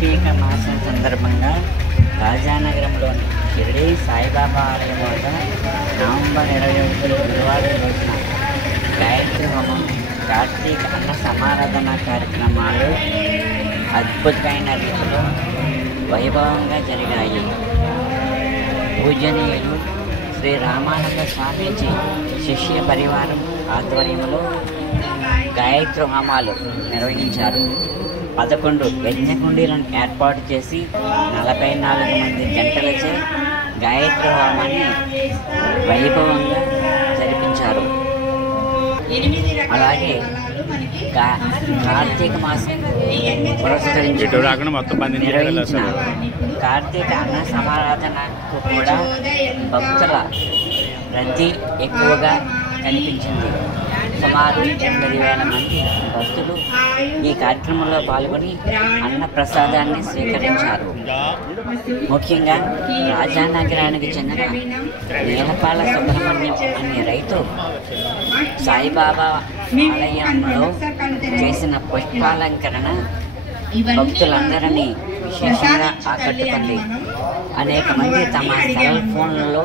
కార్తీక మాసం సందర్భంగా రాజానగరంలోని షిరిడి సాయిబాబా ఆలయం వద్ద నవంబర్ 21 గురువారం రోజున గాయత్రి హోమం, కార్తీక అన్న సమారాధన కార్యక్రమాలు అద్భుతమైన రీతిలో వైభవంగా జరిగాయి. పూజనీయులు శ్రీ రామానంద స్వామీజీ శిష్య పరివారం ఆధ్వర్యంలో గాయత్రి హోమాలు నిర్వహించారు. 11 యజ్ఞకుండీలను ఏర్పాటు చేసి 44 మంది జంటలచే గాయత్రి హోమాన్ని వైభవంగా జరిపించారు. అలాగే కార్తీక మాసం పురస్కరించి నిర్వహించిన కార్తీక అన్న సమారాధనకు కూడా భక్తుల రద్దీ ఎక్కువగా కనిపించింది. సుమారు 8,000 మంది భక్తులు ఈ కార్యక్రమంలో పాల్గొని అన్న ప్రసాదాన్ని స్వీకరించారు. ముఖ్యంగా రాజానగరానికి చెందిన నీలపాల సుబ్రహ్మణ్యం అనే రైతు సాయిబాబా ఆలయంలో చేసిన పుష్పాలంకరణ భక్తులందరినీ విశేషంగా ఆకట్టుకుంది. అనేక మంది తమ సెల్ ఫోన్లలో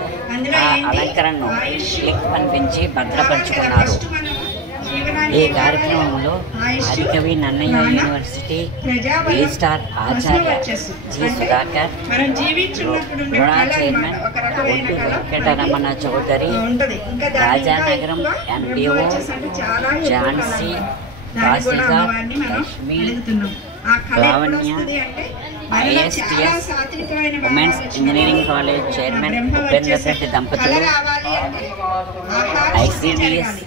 ఆ అలంకరణను క్లిక్ పంపించి భద్రపరుచుకున్నారు. ఈ కార్యక్రమంలో ఆదికవి నన్నయ్య యూనివర్సిటీ రిజిస్ట్రార్ ఆచార్య జి సుధాకర్, రుణా చైర్మన్ ఒడ్డు వెంకటరమణ చౌదరి, రాజానగరం ఎంపీఓ ఝాన్సీ కాశీగా Lakshmi, Lavanya, ISTS women's engineering college chairman Upender Reddy దంపతులు, ICDS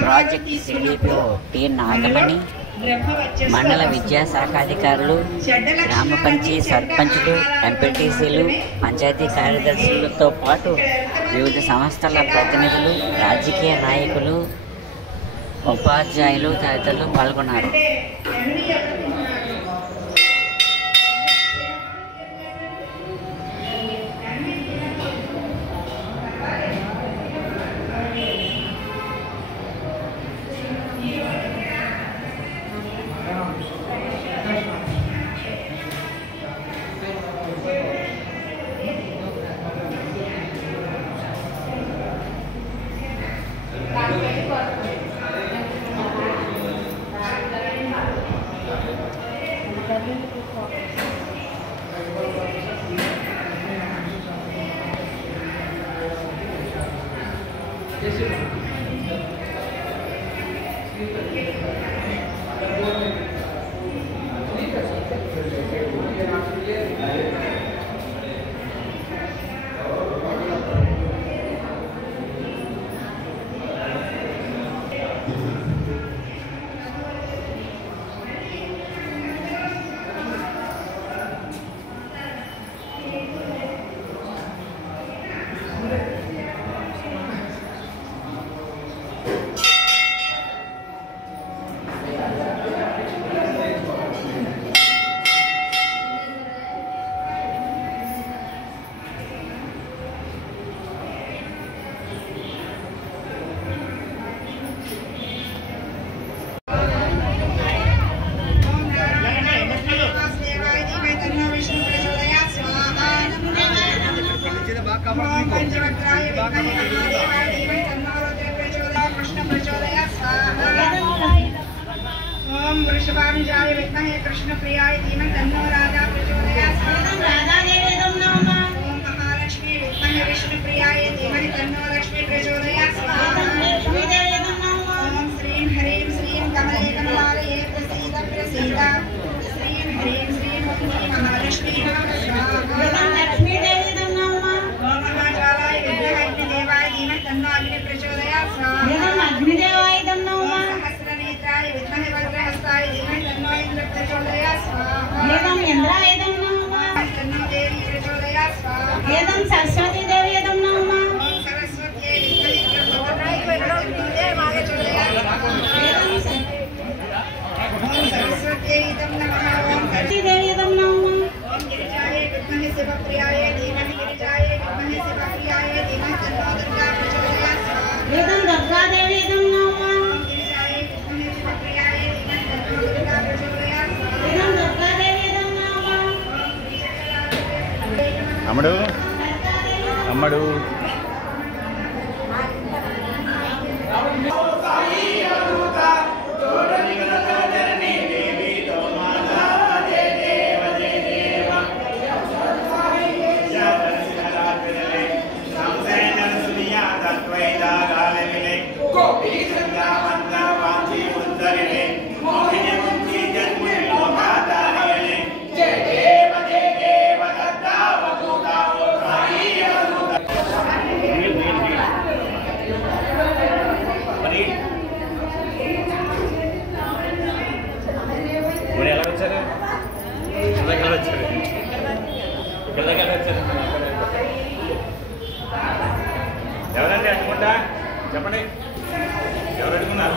project CDPO T Nagamani, మండల విద్యాశాఖ అధికారులు, గ్రామ పంచాయతీ సర్పంచులు, ఎంపీటీసీలు, పంచాయతీ కార్యదర్శులతో పాటు వివిధ సంస్థల ప్రతినిధులు, రాజకీయ నాయకులు, ఉపాధ్యాయులు తదితరులు పాల్గొన్నారు. ओम वृषभानुजाय विद्महे कृष्णप्रियाय धीमहि तन्नो राजा प्रचोदयात्। राधादेवेदं नमः। ओम महालक्ष्मी विद्महे विष्णुप्रियाय धीमहि तन्नो लक्ष्मी प्रचोदयात्। लक्ष्मीदेवेदं नमः। ओम श्रीं ह्रीं श्रीं कमले कमलालये प्रसीद प्रसीद। श्रीं ह्रीं श्रीं महालक्ष्मी नमः स्वाहा। लक्ष्मीदेवेदं नमः। ओम महाकालाय विद्महे अग्निदेवाय धीमहि तन्नो अग्नि प्रचोदयात्। स्वाहा। अग्निदेवायदं नमः। सहस्रनेत्राय विद्महे वज्रहस्ताय धीमहि तन्नो इंद्र प्रचोदयात्। स्वाहा। वेदं इंद्रायदं नमः। तन्नो देवी प्रचोदयात्। स्वाहा। वेदं सरस्वती देवीयदं नमः। ओम सरस्वत्यै विद्महे ब्रह्मपुत्राय प्रचोदयात्। ओम सरस्वत्यै इदं नमः। ओम सरस्वती देवीयदं नमः। ओम गिरिजाय అమ్మడు అమ్మడు ఎవరండి అడుగుంటా చెప్పండి ఎవరు అడుగున్నారు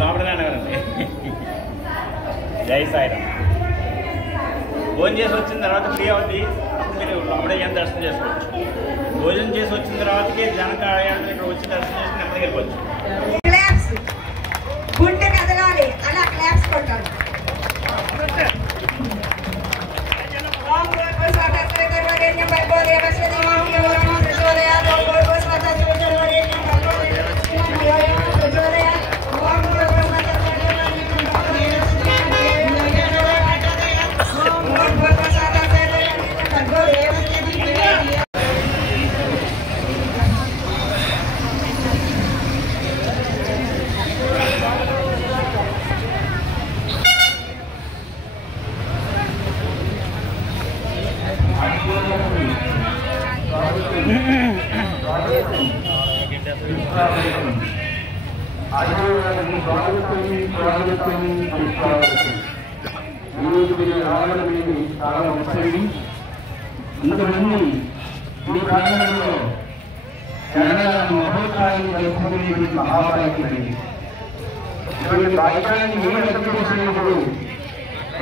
లోపలనే ఎవరండి జై సాయిరామ్ భోజనం చేసి వచ్చిన తర్వాత ఫ్రీ అవుతుంది అప్పుడు మీరు లోపలే ఏం దర్శనం చేసుకోవచ్చు భోజనం చేసి వచ్చిన తర్వాతకి జనక ఇక్కడ వచ్చి దర్శనం చేసి నెమ్మదికి వెళ్ళిపోవచ్చు గుండె కదలాలి అలా క్లాప్స్ కొట్టాలి ఇంతమంది మీ ప్రాంతంలో మహోత్సవాన్ని జరుపుకునేటువంటి మహాభాగ్యమైంది. ఇటువంటి భాగ్యాన్ని మీరు ఎదుర్కొనేసినప్పుడు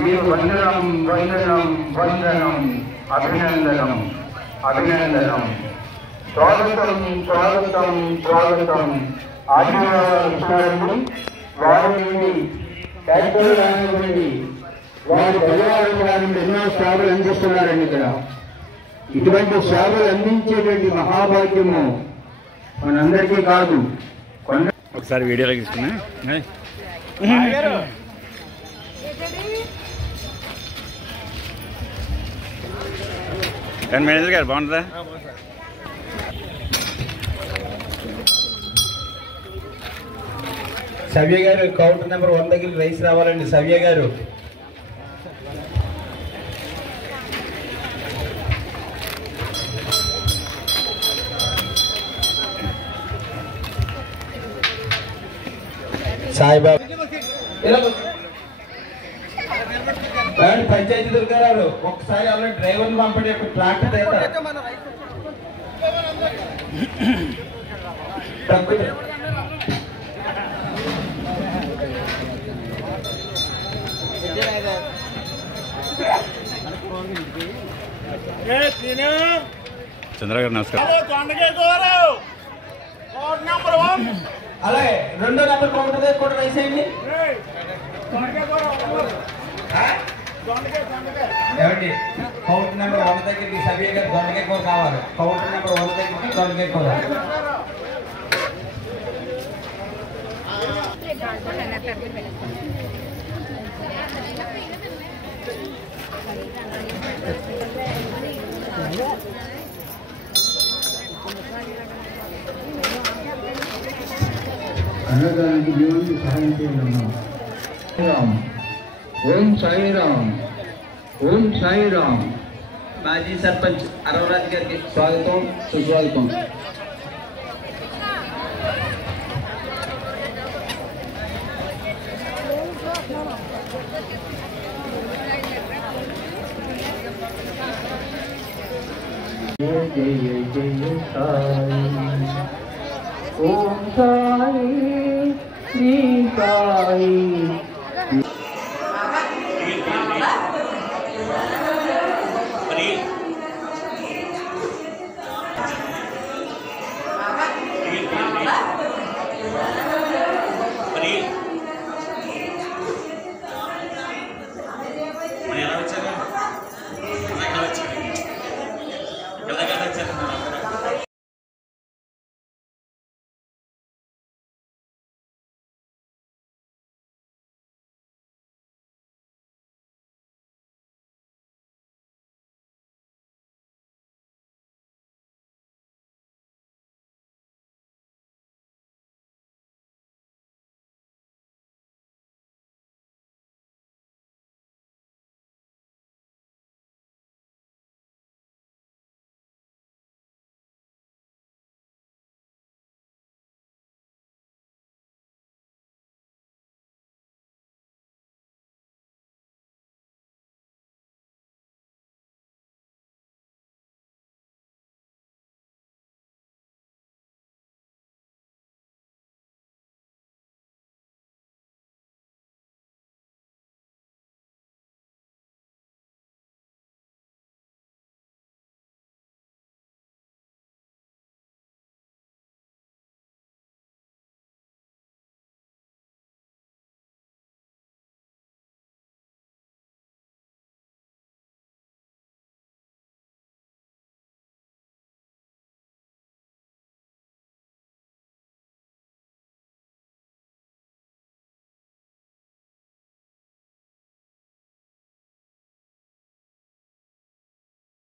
మీకు వందనం వందనం వందనం అభినందనం అభినందనం. స్వాగతం స్వాగతం స్వాగతం. ఆశీర్వాదాలు వారి నుండి నుండి వారి ప్రజల నుండి ఎన్నో సేవలు అందిస్తున్నారండి. ఇక్కడ ఇటువంటి సేవలు అందించేటువంటి మహాభాగ్యము మనందరికీ కాదు. ఒకసారి వీడియోలో తీసుకున్నా మేనేజర్ గారు బాగుంటుందా? సవ్య గారు కౌంటర్ నెంబర్ 1 దగ్గర రైస్ రావాలండి. సవ్య గారు సాయిబాబా పంచాయతీ దుర్గారావు ఒకసారి అలా డ్రైవర్ని పంపండి. ఒక ట్రాక్టర్ చంద్ర గారు నమస్కారం. అలాగే 2వ నెంబర్ కౌంటర్ దగ్గర కూడా రైస్ అయ్యింది. ఏమండి కౌంటర్ నెంబర్ 1 దగ్గరికి సభ్య గారు దొండకాయ కూర కావాలి. కౌంటర్ నెంబర్ 1 దగ్గరికి దొండకాయ కూర. అన్నదానికి దేవునికి సహాయం చేయండి. ఓం సాయిరామ్ ఓం సాయిరామ్. మాజీ సర్పంచ్ అరవరాజ్ గారికి స్వాగతం సుస్వాగతం. జయ జయ సాయి ఓం సాయి శ్రీ సాయి